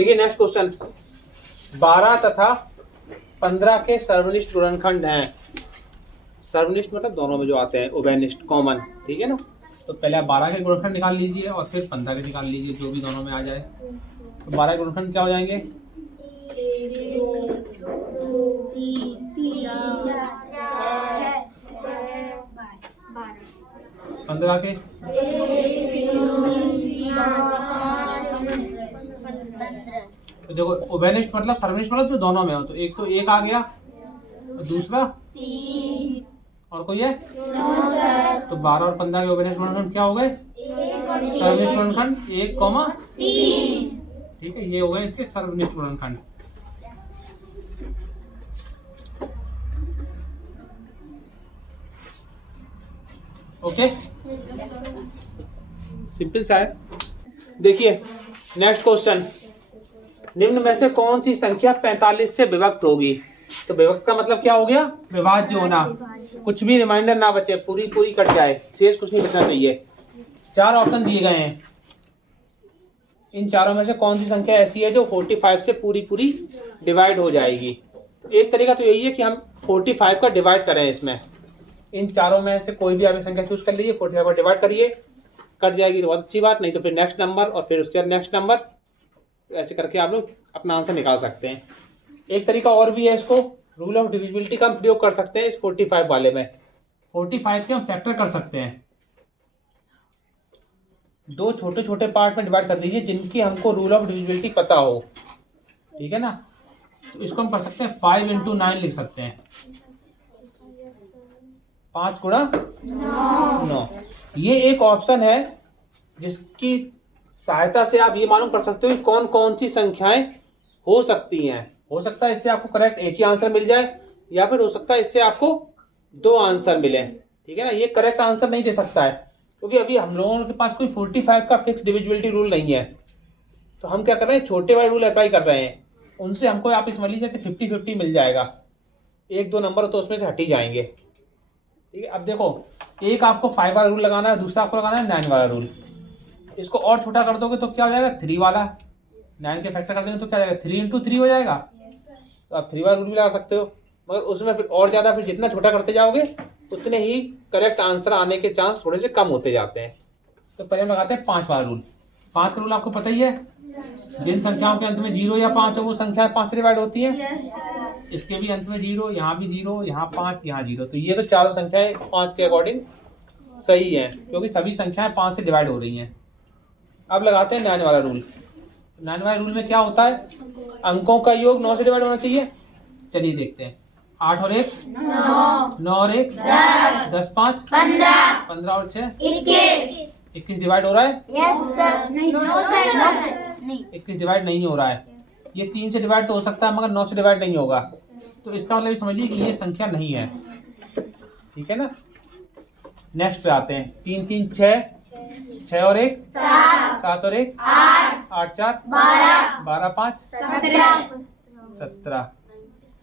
देखिए next question, 12 तथा 15 के सर्वनिष्ठ गुणनखंड हैं। सर्वनिष्ठ मतलब दोनों में जो आते हैं, उभयनिष्ठ कॉमन, ठीक है ना। तो पहले आप 12 के गुणनखंड निकाल लीजिए और फिर 15 के निकाल लीजिए, जो भी दोनों में आ जाए। तो 12 के गुणनखंड क्या हो जाएंगे? 15 के तो देखो, उभयनिष्ठ मतलब सर्वनिष्ठ मतलब जो दोनों में हो, तो एक तो एक आ गया और दूसरा और कोई है तो 12 और 15 के उभयनिष्ठ गुणनखंड क्या हो गए? सर्वनिष्ठ गुणनखंड 1,3। ठीक है, ये हो गए इसके सर्वनिष्ठ गुणनखंड। ओके, सिंपल सा है। देखिए नेक्स्ट क्वेश्चन, निम्न में से कौन सी संख्या 45 से विभक्त होगी? तो विभक्त का मतलब क्या हो गया? विभाज्य होना। कुछ भी रिमाइंडर ना बचे, पूरी पूरी कट जाए, शेष कुछ नहीं बचना चाहिए। 4 ऑप्शन दिए गए हैं, इन चारों में से कौन सी संख्या ऐसी है जो 45 से पूरी पूरी डिवाइड हो जाएगी? एक तरीका तो यही है कि हम 45 का डिवाइड करें इसमें। इन चारों में से कोई भी आप संख्या चूज कर लीजिए, 45 का डिवाइड करिए, कट जाएगी तो बहुत अच्छी बात, नहीं तो फिर नेक्स्ट नंबर और फिर उसके बाद नेक्स्ट नंबर, ऐसे करके आप लोग अपना आंसर निकाल सकते हैं। एक तरीका और भी है, इसको रूल ऑफ डिविजिबिलिटी का हम प्रयोग कर सकते हैं इस 45 वाले में। 45 के हम फैक्टर कर सकते हैं, दो छोटे छोटे पार्ट में डिवाइड कर दीजिए जिनकी हमको रूल ऑफ डिविजिबिलिटी पता हो, ठीक है ना। तो इसको हम कर सकते हैं 5 × 9 लिख सकते हैं, 5 × 9। ये एक ऑप्शन है जिसकी सहायता से आप ये मालूम कर सकते हो कि कौन कौन सी संख्याएं हो सकती हैं। हो सकता है इससे आपको करेक्ट एक ही आंसर मिल जाए, या फिर हो सकता है इससे आपको 2 आंसर मिले, ठीक है ना। ये करेक्ट आंसर नहीं दे सकता है, क्योंकि अभी हम लोगों के पास कोई 45 का फिक्स डिविजिबिलिटी रूल नहीं है। तो हम क्या कर रहे हैं, छोटे वाले रूल अप्लाई कर रहे हैं, उनसे हमको आप समझ लीजिए जैसे 50-50 मिल जाएगा, 1-2 नंबर तो उसमें से हट ही जाएंगे, ठीक है। अब देखो, एक आपको 5 वाला रूल लगाना है, दूसरा आपको लगाना है 9 वाला रूल। इसको और छोटा कर दोगे तो क्या हो जाएगा, 3 वाला। 9 के फैक्टर कर देंगे तो क्या हो जाएगा, 3 × 3 हो जाएगा। तो आप 3 वाला रूल भी लगा सकते हो, मगर उसमें फिर और ज़्यादा, फिर जितना छोटा करते जाओगे उतने ही करेक्ट आंसर आने के चांस थोड़े से कम होते जाते हैं। तो पहले हम लगाते हैं 5 वाला रूल। 5 का रूल आपको पता ही है, जिन संख्याओं के अंत में 0 या 5 हो वो संख्याएं 5 से डिवाइड होती है। इसके भी अंत में 0, यहाँ भी 0, यहाँ 5, यहाँ 0। तो ये तो चारों संख्याएं 5 के अकॉर्डिंग सही है, क्योंकि सभी संख्याएं 5 से डिवाइड हो रही हैं। अब लगाते हैं 9 वाला रूल। 9 वाले रूल में क्या होता है, अंकों का योग 9 से डिवाइड होना चाहिए। चलिए देखते हैं, 8 और 1 9 और 1 10 5 15 और 6 21 डिवाइड हो रहा है। Yes sir. नहीं 21 डिवाइड नहीं हो रहा है। ये 3 से डिवाइड तो हो सकता है, मगर 9 से डिवाइड नहीं होगा। तो इसका मतलब समझिए कि ये संख्या नहीं है, ठीक है ना। नेक्स्ट पे आते हैं, 3 3 6 6 और 1 7 और 1 8 4 12 5 17।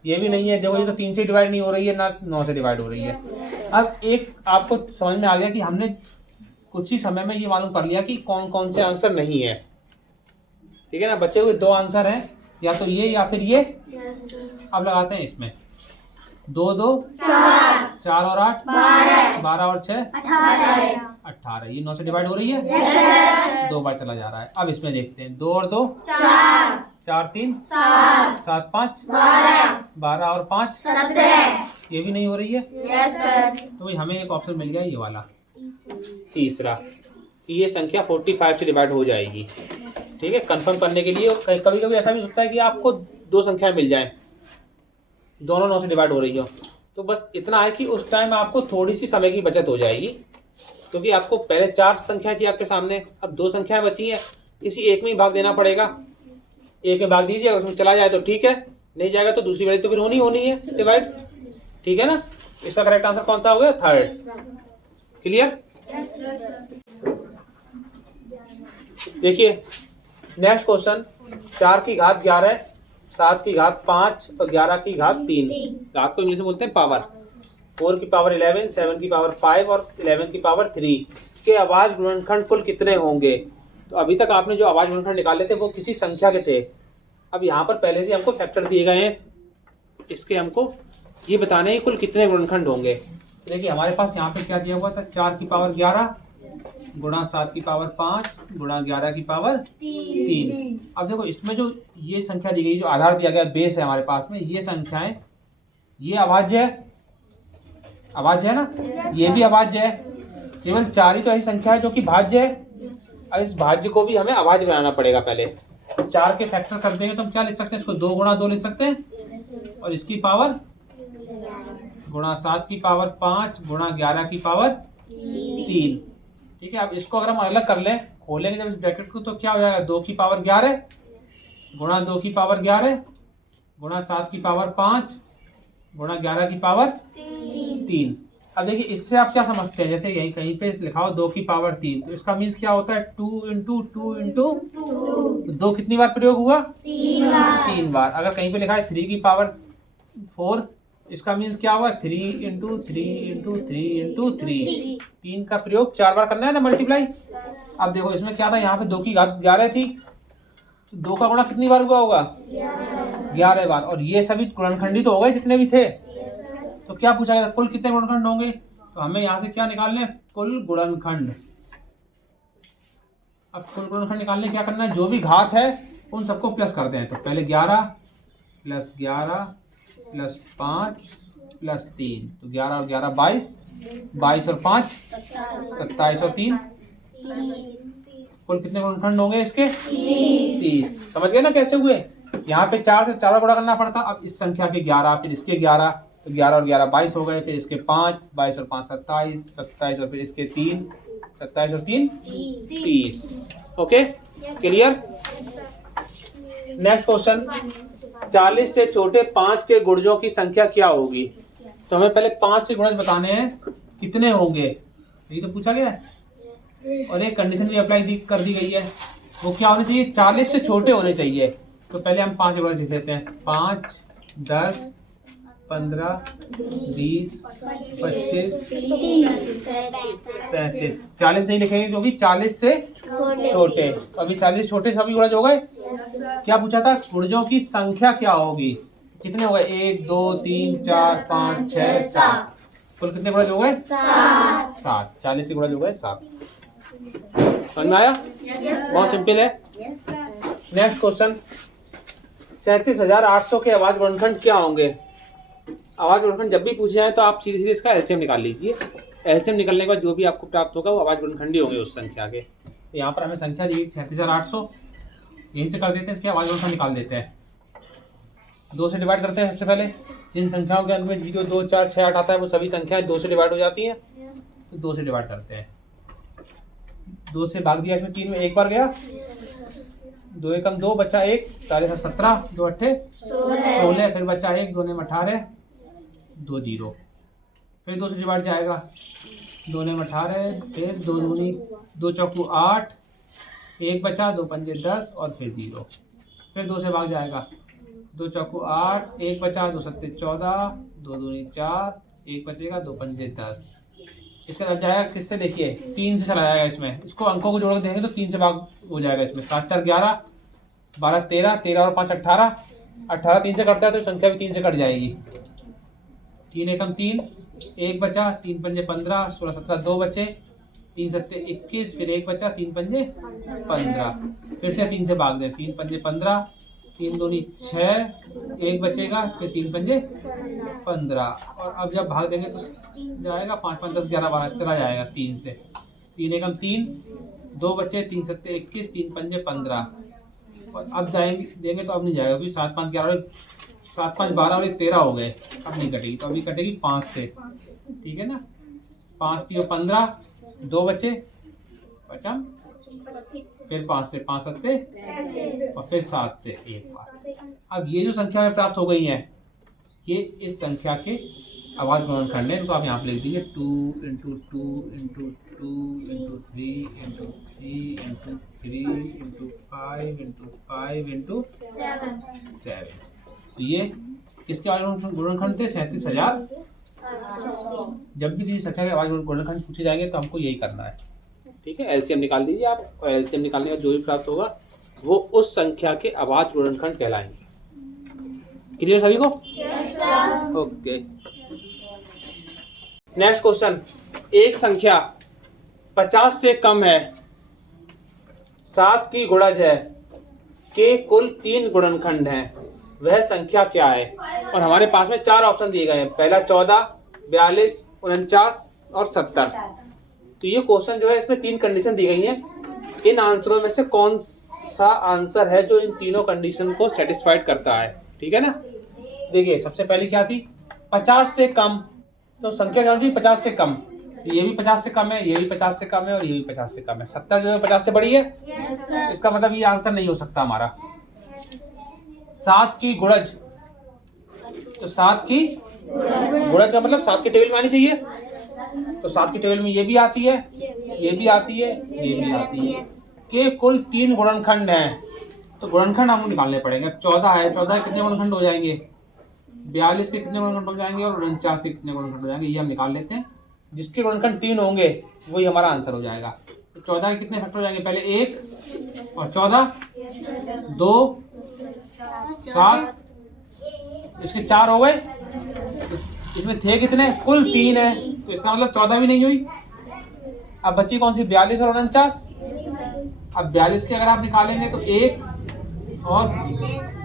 ये भी नहीं है, देखो ये तो 3 से डिवाइड नहीं हो रही है, ना 9 से डिवाइड हो रही है। अब एक आपको समझ में आ गया कि हमने कुछ ही समय में ये मालूम कर लिया कि कौन कौन से आंसर नहीं है, ठीक है ना। बचे हुए 2 आंसर हैं, या तो ये या फिर ये। अब लगाते हैं इसमें 2 2 4 और 8 12 और 6 18। ये 9 से डिवाइड हो रही है, 2 बार चला जा रहा है। अब इसमें देखते हैं, 2 और 2 4 3 7 5 12 और 5 ये भी नहीं हो रही है। तो भाई हमें एक ऑप्शन मिल गया, ये वाला तीसरा, ये संख्या 45 से डिवाइड हो जाएगी, ठीक है। कंफर्म करने के लिए कभी कभी ऐसा भी हो सकता है कि आपको 2 संख्याएं मिल जाएं, दोनों 9 से डिवाइड हो रही हो। तो बस इतना है कि उस टाइम आपको थोड़ी सी समय की बचत हो जाएगी, क्योंकि आपको पहले 4 संख्याएं थी आपके सामने, अब 2 संख्याएं बची हैं, किसी एक में ही भाग देना पड़ेगा। एक में भाग दीजिए, उसमें चला जाए तो ठीक है, नहीं जाएगा तो दूसरी वाली तो फिर होनी है डिवाइड, ठीक है ना। इसका करेक्ट आंसर कौन सा हो गया, 3rd। क्लियर। देखिए नेक्स्ट क्वेश्चन, 4 की घात 11 7 की घात 5 और 11 की घात 3। घात को इंग्लिश में बोलते हैं पावर। 4 की पावर 11 7 की पावर 5 और 11 की पावर 3 के अभाज्य गुणनखंड कुल कितने होंगे? तो अभी तक आपने जो अभाज्य गुणनखंड निकाले थे वो किसी संख्या के थे, अब यहाँ पर पहले से हमको फैक्टर दिए गए हैं, इसके हमको ये बताने हैं कुल कितने गुणनखंड होंगे। देखिए हमारे पास यहाँ पे क्या दिया हुआ था, 4 की पावर 11 गुणा 7 की पावर 5 गुणा 11 की पावर 3। अब देखो इसमें जो ये संख्या दी गई, जो आधार दिया गया बेस है हमारे पास में, ये संख्याएं, ये अभाज्य है, अभाज्य है ना, ये भी अभाज्य है। केवल 4 ही तो ऐसी संख्या है जो कि भाज्य है। अब इस भाज्य को भी हमें अभाज्य बनाना पड़ेगा। पहले 4 के फैक्टर कर देंगे तो हम क्या लिख सकते हैं, इसको 2 गुणा 2 लिख सकते हैं, और इसकी पावर गुणा 7 की पावर 5 गुणा 11 की पावर 3। ठीक है, अब इसको अगर हम अलग कर लें, खोलेंगे जब इस ब्रैकेट को, तो क्या हो जाएगा, 2 की पावर 11 गुणा 2 की पावर 11 गुणा 7 की पावर 5 गुणा 11 की पावर 3। अब देखिए इससे आप क्या समझते हैं, जैसे यही कहीं पे लिखा हो 2 की पावर 3, तो इसका मीन्स क्या होता है, 2 इंटू 2 इंटू 2 कितनी बार प्रयोग हुआ, 3 बार। अगर कहीं पे लिखा है 3 की पावर 4, इसका मीन्स क्या हुआ, 3 इंटू 3 इंटू 3 इंटू 3, 3 का प्रयोग 4 बार करना है ना, मल्टीप्लाई। अब देखो इसमें क्या था, यहाँ पे 2 की घात 11 थी, तो 2 का गुणा कितनी बार हुआ होगा, 11 बार। और ये सभी गुणनखंडी तो हो गए जितने भी थे, तो क्या पूछा गया, कुल कितने गुणनखंड होंगे, तो हमें यहाँ से क्या निकालने, कुल गुणनखंड। अब कुल गुणनखंड निकालने क्या करना है, जो भी घात है उन सबको प्लस करते हैं। तो पहले 11 प्लस 11 प्लस 5 प्लस 3, तो 11 और 11 22, 22 और 5 27 और 3, कुल कितने गुणनखंड होंगे इसके, 30। समझ गए ना कैसे हुए। यहाँ पे 4 से 4 गुणा करना पड़ता। अब इस संख्या के 11, फिर इसके 11, तो 11 और 11 22 हो गए, फिर इसके 5, 22 और 5 27, 27 और फिर इसके 3, 27 और 3 30। Okay, clear. नेक्स्ट क्वेश्चन, 40 से छोटे 5 के गुणजों की संख्या क्या होगी। तो हमें पहले 5 के गुणज बताने हैं, कितने होंगे, यही तो पूछा गया है। और एक कंडीशन भी अप्लाई कर दी गई है, वो क्या होनी चाहिए, 40 से छोटे होने चाहिए। तो पहले हम 5 के गुणज लिख लेते हैं, 5 10 15 20 25 35। 40 नहीं लिखेंगे क्योंकि 40 से छोटे। तो अभी 40 छोटे सभी गुणज हो गए। क्या पूछा था, गुणजों की संख्या क्या होगी, कितने हो गए, 1 2 3 4 5 6 7, कुल कितने गुणज हो गए, 7। 40 के गुणज हो गए 7। समझ में आया, बहुत सिंपल है। नेक्स्ट क्वेश्चन, 37,800 के अभाज्य गुणनखंड क्या होंगे। अभाज्य गुणनखंड जब भी पूछे जाए तो आप सीधे सीधे इसका एलसीएम निकाल लीजिए। एलसीएम निकलने के बाद जो भी आपको प्राप्त होगा वो अभाज्य गुणनखंडी होंगे उस संख्या के। तो यहाँ पर हमें संख्या दी 37,800, यहीं से कर देते हैं, इसके अभाज्य गुणनखंड निकाल देते हैं। 2 से डिवाइड करते हैं। सबसे पहले जिन संख्याओं के अंत में 0 2 4 6 8 आता है वो सभी संख्याएं 2 से डिवाइड हो जाती हैं, तो 2 से डिवाइड करते हैं। 2 से भाग दिया, इसमें 3 में एक बार गया, 2 एकम 2 बचा 1, 4 17, 2 अट्ठे 16, फिर बचा 1, 2 ने 18, 2 0, फिर 2 से डिवाइड जाएगा, 2 ने 18, फिर 2 दूनी 2 चौकू 8, 1 बचा, 2 पंजे 10 और फिर 0, फिर 2 से भाग जाएगा, 2 चौकू 8, 1 बचा, 2 सत्ते 14, 2 दूनी 4, 1 बचेगा, 2 पंजे 10। इसका बाद जाएगा किससे, देखिए 3 से चला जाएगा इसमें, इसको अंकों को जोड़ के देंगे तो 3 से भाग हो जाएगा इसमें। 7 4 11, 12 13, 13 और 5 18, 18 3 से कटता है तो संख्या भी 3 से कट जाएगी। 3 एकम 3, 1 बचा, 3 पंजे 15, 16 17 2 बचे, 3 सत्ते 21, फिर 1 बचा, 3 पंजे 15, फिर से 3 से भाग दें, 3 पंजे 15, 3 दूनी 6, 1 बचेगा, फिर 3 पंजे 15, और अब जब भाग देंगे तो जाएगा 5 5 10 11 12 चला जाएगा 3 से। 3 एकम 3, 2 बचे, 3 सत्ते 21, 3 पंजे 15, और अब जाएंगे देंगे तो अब नहीं जाएगा क्योंकि 7 5 11 7 5 12 और 1 13 हो गए, अब नहीं कटेगी, तो अभी कटेगी 5 से। ठीक है ना, 5 3 15, 2 बचे बचा, फिर 5 से 5 सत्ते और फिर 7 से 1 बार। अब ये जो संख्या में प्राप्त हो गई है ये इस संख्या के अभाज्य गुणनखंड है। इनको आप यहाँ पे लिख दीजिए, 2 into 2 into 2 into 3 into 3 into 3 into 5 into 5 into 7। तो ये किसके अभाज्य गुणनखंड थे, 37,000। जब भी किसी संख्या के अभाज्य गुणनखंड पूछे जाएंगे तो हमको यही करना है। ठीक है, एलसीएम निकाल दीजिए आप, और एलसीएम निकालने का जो भी प्राप्त होगा वो उस संख्या के अभाज्य गुणनखंड कहलाएंगे। क्लियर सभी को? ओके। नेक्स्ट क्वेश्चन, एक संख्या 50 से कम है, 7 की गुणज है, के कुल 3 गुणनखंड हैं, वह संख्या क्या है? और हमारे पास में 4 ऑप्शन दिए गए हैं, पहला 14, 42, 49 और 70। तो ये क्वेश्चन जो है इसमें 3 कंडीशन दी गई हैं। इन आंसरों में से कौन सा आंसर है जो इन तीनों कंडीशन को सेटिस्फाइड करता है? ठीक है ना। देखिए सबसे पहले क्या थी, 50 से कम, तो संख्या क्या होती है 50 से कम, ये भी 50 से कम है, ये भी 50 से कम है और ये भी 50 से कम है। 70 जो है 50 से बड़ी है, इसका मतलब ये आंसर नहीं हो सकता हमारा। 7 की गुणज, तो 7 की गुणज का मतलब 7 की टेबल में आनी चाहिए, तो 7 की टेबल में ये भी आती है, ये भी आती है, ये भी आती है। के कुल 3 गुणनखंड हैं, तो गुणनखंड हमको निकालने पड़ेंगे। 14 है, 14 कितने गुणनखंड हो जाएंगे, 42 के कितने गुणनखंड हो जाएंगे और 49 के कितने गुणनखंड हो जाएंगे, ये हम निकाल लेते हैं। जिसके गुणनखंड 3 होंगे वही हमारा आंसर हो जाएगा। तो 14 के कितने फैक्टर हो जाएंगे, पहले 1 और 14, 2, 7, इसके 4 हो गए। इसमें थे कितने, कुल 3 है, तो इसका मतलब 14 भी नहीं हुई। अब बची कौन सी, 42 और 49। अब 42 के अगर आप निकालेंगे तो 1 और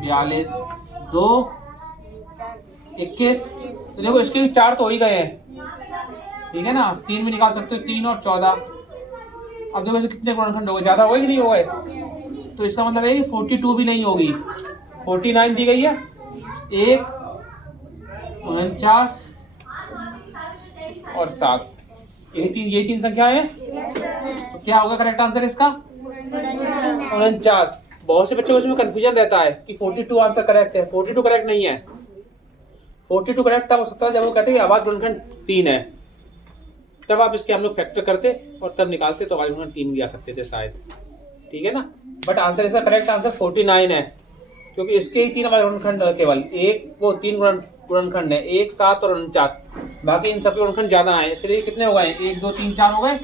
42, 2, 21, तो देखो इसके भी 4 तो हो ही गए हैं, ठीक है ना। 3 भी निकाल सकते हो, 3 और 14। अब देखो इसे कितने गुणनखंड हो गए, ज्यादा हो गए कि नहीं हो गए, तो इसका मतलब है कि 42 भी नहीं होगी, 49 दी गई है, 1, 49 और 7, यही तीन संख्याएं हैं। तो क्या होगा करेक्ट आंसर इसका, 49। बहुत से बच्चों को इसमें कंफ्यूजन रहता है कि 42 आंसर करेक्ट है, 42 करेक्ट नहीं है। 42 करेक्ट तब हो सकता है जब वो कहते हैं कि अभाज्य गुणनखंड 3 है, तब आप इसके हम लोग फैक्टर करते और तब निकालते तो अभाज्य गुणनखंड 3 भी आ सकते थे शायद, ठीक है ना। बट आंसर इसका करेक्ट आंसर 49 है, क्योंकि इसके ही 3 अभाज्य गुणनखंड केवल एक वो 3 गुणनखंड है, 1, 7 और 49। बाकी इन सबके गुणनखंड ज्यादा हैं। इसके लिए कितने हो गए, 1, 2, 3, 4 हो गए,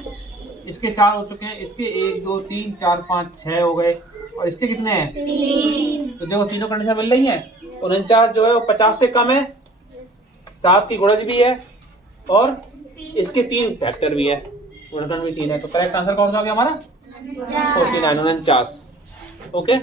इसके 4 हो चुके हैं, इसके 1, 2, 3, 4, 5, 6 हो गए, और इसके कितने हैं 3। तो देखो तीनों कंडीशन मिल रही है। 49 जो है वो 50 से कम है, 7 की गुणज भी है और इसके 3 फैक्टर भी है, गुणनखंड भी 3 है। तो करेक्ट आंसर कौन सा हो गया हमारा, 49, 49। ओके।